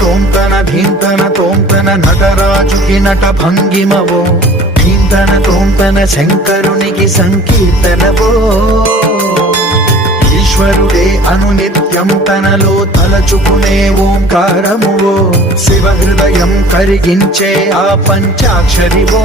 తోంతన ధీంతన తోంతన నటరాజుకి నట భంగిమవో, ధీంతన తోంతన శంకరునికి సంకీర్తనవో. ఈశ్వరుడే అనునిత్యం తనలో తలచుకునే ఓంకారమువో, శివ హృదయం కరిగించే ఆ పంచాక్షరివో.